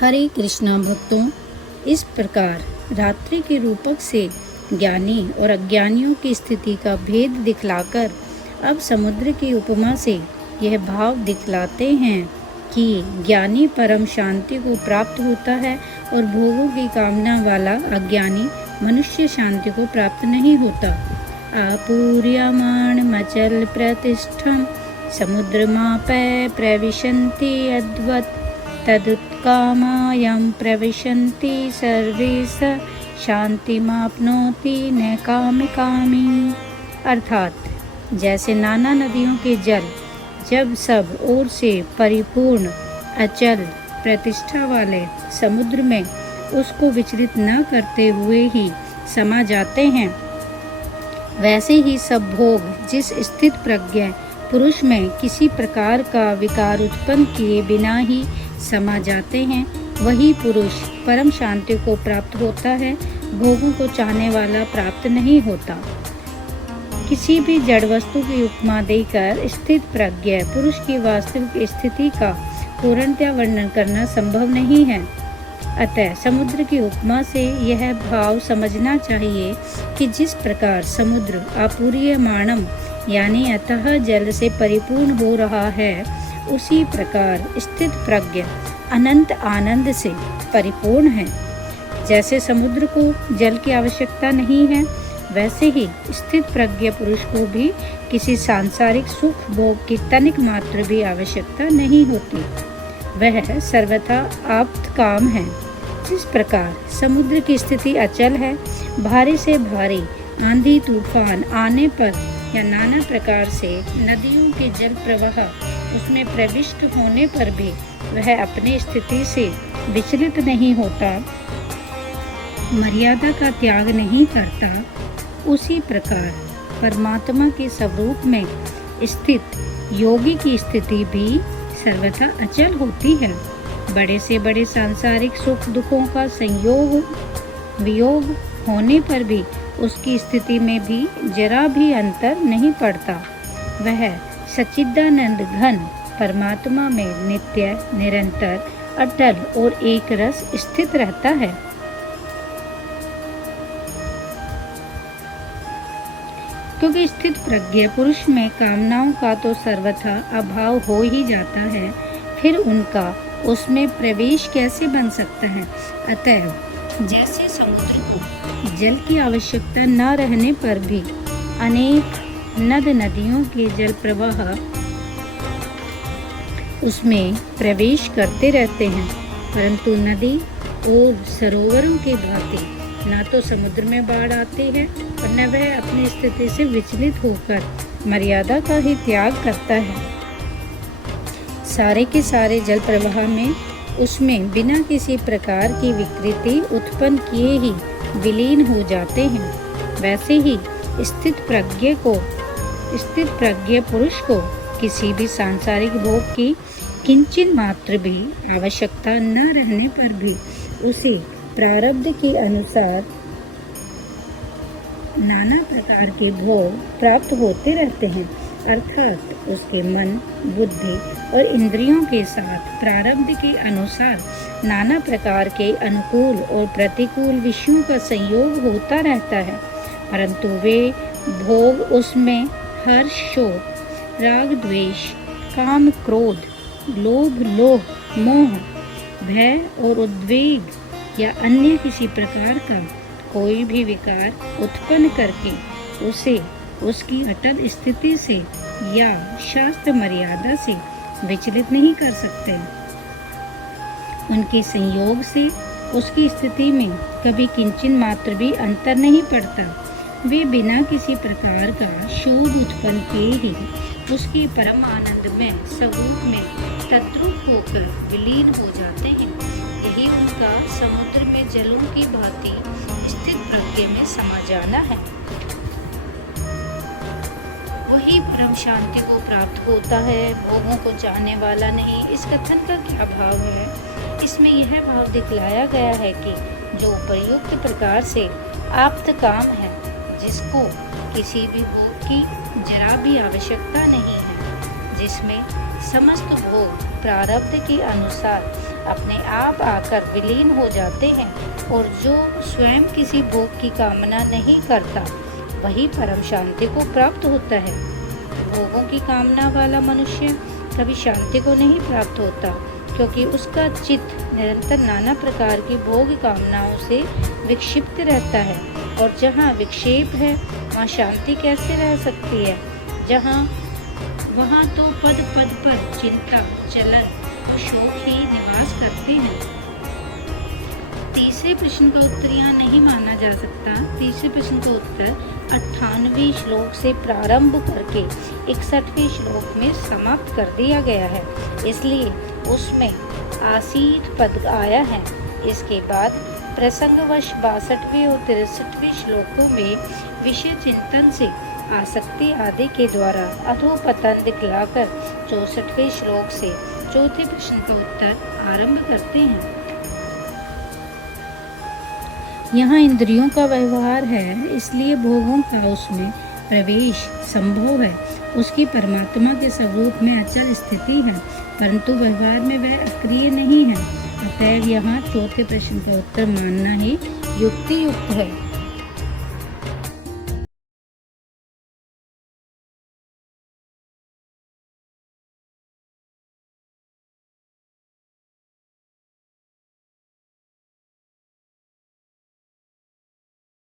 हरे कृष्णा भक्तों, इस प्रकार रात्रि के रूपक से ज्ञानी और अज्ञानियों की स्थिति का भेद दिखलाकर अब समुद्र की उपमा से यह भाव दिखलाते हैं कि ज्ञानी परम शांति को प्राप्त होता है और भोगों की कामना वाला अज्ञानी मनुष्य शांति को प्राप्त नहीं होता। आपूर्यमाण मचल प्रतिष्ठम समुद्रमापै प्रविशन्ति अद्वत् तदुत्कामायं प्रविशन्ति सर्वे स शांतिमाप्नोति न कामी। अर्थात जैसे नाना नदियों के जल जब सब ओर से परिपूर्ण अचल प्रतिष्ठा वाले समुद्र में उसको विचलित न करते हुए ही समा जाते हैं, वैसे ही सब भोग जिस स्थित प्रज्ञ पुरुष में किसी प्रकार का विकार उत्पन्न किए बिना ही समा जाते हैं, वही पुरुष परम शांति को प्राप्त होता है, भोगों को चाहने वाला प्राप्त नहीं होता। किसी भी जड़ वस्तु की उपमा देकर स्थित प्रज्ञ पुरुष की वास्तविक स्थिति का पूर्णतया वर्णन करना संभव नहीं है। अतः समुद्र की उपमा से यह भाव समझना चाहिए कि जिस प्रकार समुद्र आपूर्यमाणम यानी अतः जल से परिपूर्ण हो रहा है, उसी प्रकार स्थित प्रज्ञ अनंत आनंद से परिपूर्ण है। जैसे समुद्र को जल की आवश्यकता नहीं है, वैसे ही स्थित प्रज्ञ पुरुष को भी किसी सांसारिक सुख भोग की तनिक मात्र भी आवश्यकता नहीं होती। वह सर्वथा आप्त काम है। जिस प्रकार समुद्र की स्थिति अचल है, भारी से भारी आंधी तूफान आने पर या नाना प्रकार से नदियों के जल प्रवाह उसमें प्रविष्ट होने पर भी वह अपनी स्थिति से विचलित नहीं होता, मर्यादा का त्याग नहीं करता, उसी प्रकार परमात्मा के स्वरूप में स्थित योगी की स्थिति भी सर्वथा अचल होती है। बड़े से बड़े सांसारिक सुख दुखों का संयोग वियोग होने पर भी उसकी स्थिति में भी जरा भी अंतर नहीं पड़ता। वह सच्चिदानंद घन परमात्मा में नित्य निरंतर अटल और एक रस स्थित रहता है। क्योंकि स्थित प्रज्ञ पुरुष में कामनाओं का तो सर्वथा अभाव हो ही जाता है, फिर उनका उसमें प्रवेश कैसे बन सकता है। अतः जैसे समुद्र को जल की आवश्यकता न रहने पर भी अनेक नद नदियों के जल प्रवाह उसमें प्रवेश करते रहते हैं, परंतु नदी और सरोवरों के भांति न तो समुद्र में बाढ़ आती है और न वह अपनी स्थिति से विचलित होकर मर्यादा का ही त्याग करता है। सारे के सारे जल प्रवाह में उसमें बिना किसी प्रकार की विकृति उत्पन्न किए ही विलीन हो जाते हैं। वैसे ही स्थित प्रज्ञ पुरुष को किसी भी सांसारिक भोग की किंचित मात्र भी आवश्यकता न रहने पर भी उसे प्रारब्ध के अनुसार नाना प्रकार के भोग प्राप्त होते रहते हैं। अर्थात उसके मन बुद्धि और इंद्रियों के साथ प्रारब्ध के अनुसार नाना प्रकार के अनुकूल और प्रतिकूल विषयों का संयोग होता रहता है, परंतु वे भोग उसमें हर्ष शोक राग द्वेष काम क्रोध लोभ लोभ मोह भय और उद्वेग या अन्य किसी प्रकार का कोई भी विकार उत्पन्न करके उसे उसकी अटल स्थिति से या शास्त्र मर्यादा से विचलित नहीं कर सकते। उनके संयोग से उसकी स्थिति में कभी किंचित मात्र भी अंतर नहीं पड़ता। वे बिना किसी प्रकार का शोध उत्पन्न किए ही उसकी परम आनंद में स्वरूप में तद्रूप होकर विलीन हो जाते हैं। यही उनका समुद्र में जलों की भांति स्थित प्रज्ञ में समा जाना है। वही परम शांति को प्राप्त होता है, भोगों को चाहने वाला नहीं। इस कथन का क्या भाव है? इसमें यह भाव दिखलाया गया है कि जो उपयुक्त प्रकार से आप्त काम है, जिसको किसी भी भोग की जरा भी आवश्यकता नहीं है, जिसमें समस्त भोग प्रारब्ध के अनुसार अपने आप आकर विलीन हो जाते हैं, और जो स्वयं किसी भोग की कामना नहीं करता वही परम शांति को प्राप्त होता है। भोगों की कामना वाला मनुष्य कभी शांति को नहीं प्राप्त होता, क्योंकि उसका चित्त निरंतर नाना प्रकार की भोग कामनाओं से विक्षिप्त रहता है, और जहाँ विक्षेप है वहाँ शांति कैसे रह सकती है। वहाँ तो पद पद पर चिंता, जलन और शोक ही निवास करते हैं। तीसरे प्रश्न का उत्तर यहाँ नहीं माना जा सकता। तीसरे प्रश्न का उत्तर 98वें श्लोक से प्रारंभ करके 61वें श्लोक में समाप्त कर दिया गया है, इसलिए उसमें आसीत पद आया है। इसके बाद प्रसंगवश 62वें और 63वें श्लोकों में विषय चिंतन से आसक्ति आदि के द्वारा अधोपतन दिखलाकर 64वें श्लोक से चौथे प्रश्न का उत्तर आरंभ करते हैं। यहाँ इंद्रियों का व्यवहार है, इसलिए भोगों का उसमें प्रवेश संभव है। उसकी परमात्मा के स्वरूप में अचल स्थिति है, परंतु व्यवहार में वह अक्रिय नहीं है। अतएव यहाँ चौथे प्रश्न का उत्तर मानना ही युक्ति युक्त है।